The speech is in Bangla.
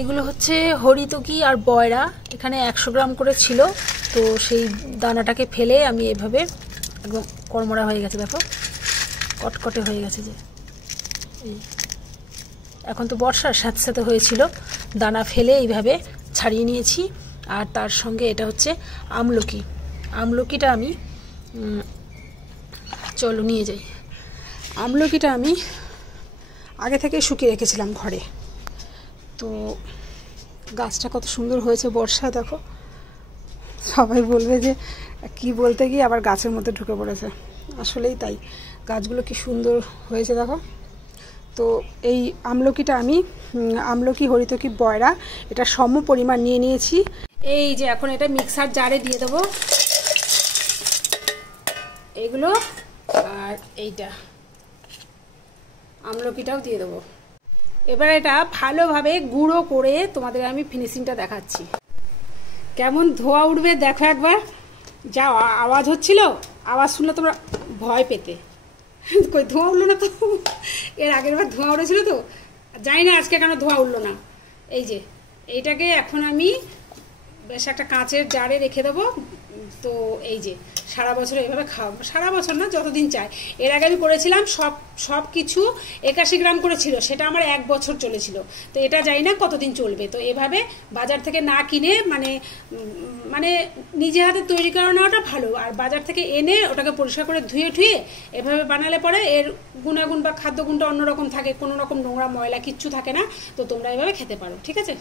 এগুলো হচ্ছে হরিতকি আর বয়রা, এখানে 100 গ্রাম করে ছিল। তো সেই দানাটাকে ফেলে আমি এভাবে একদম কড়মড়া হয়ে গেছে, দেখো কটকটে হয়ে গেছে যে। এই এখন তো বর্ষার সাথে সাথে হয়েছিল, দানা ফেলে এইভাবে ছাড়িয়ে নিয়েছি। আর তার সঙ্গে এটা হচ্ছে আমলকি। আমলকিটা আমি চলো নিয়ে যাই। আমলকিটা আমি আগে থেকে শুকিয়ে রেখেছিলাম ঘরে। তো গাছটা কত সুন্দর হয়েছে, বর্ষা দেখো। সবাই বলবে যে কি বলতে গিয়ে আবার গাছের মধ্যে ঢুকে পড়েছে, আসলেই তাই, গাছগুলো কি সুন্দর হয়েছে দেখো। তো এই আমলকিটা আমি আমলকি হরিতকি বয়রা এটা সম পরিমাণ নিয়ে নিয়েছি। এই যে এখন এটা মিক্সার জারে দিয়ে দেবো এইগুলো, আর এইটা আমলকিটাও দিয়ে দেবো। এবার এটা ভালোভাবে গুঁড়ো করে তোমাদের আমি ফিনিশিংটা দেখাচ্ছি। কেমন ধোয়া উঠবে দেখো একবার। যা আওয়াজ হচ্ছিল, আওয়াজ শুনলে তোমরা ভয় পেতে। কই ধোঁয়া উঠলো না তো, এর আগের বার ধোঁয়া উঠেছিল তো, জানি না আজকে কেন ধোঁয়া উঠলো না। এই যে এইটাকে এখন আমি বেশ একটা কাঁচের জারে রেখে দেবো। তো এই যে সারা বছর এইভাবে খাওয়াবো, সারা বছর না যতদিন চাই। এর আগে আমি করেছিলাম সব কিছু 81 গ্রাম করে ছিল, সেটা আমার 1 বছর চলেছিল। তো এটা জানি না কতদিন চলবে। তো এভাবে বাজার থেকে না কিনে মানে নিজে হাতে তৈরি করে নেওয়াটা ভালো। আর বাজার থেকে এনে ওটাকে পরিষ্কার করে ধুয়ে এভাবে বানালে পরে এর গুণাগুণ বা খাদ্যগুণটা অন্যরকম থাকে, কোনো রকম নোংরা ময়লা কিচ্ছু থাকে না। তো তোমরা এভাবে খেতে পারো, ঠিক আছে।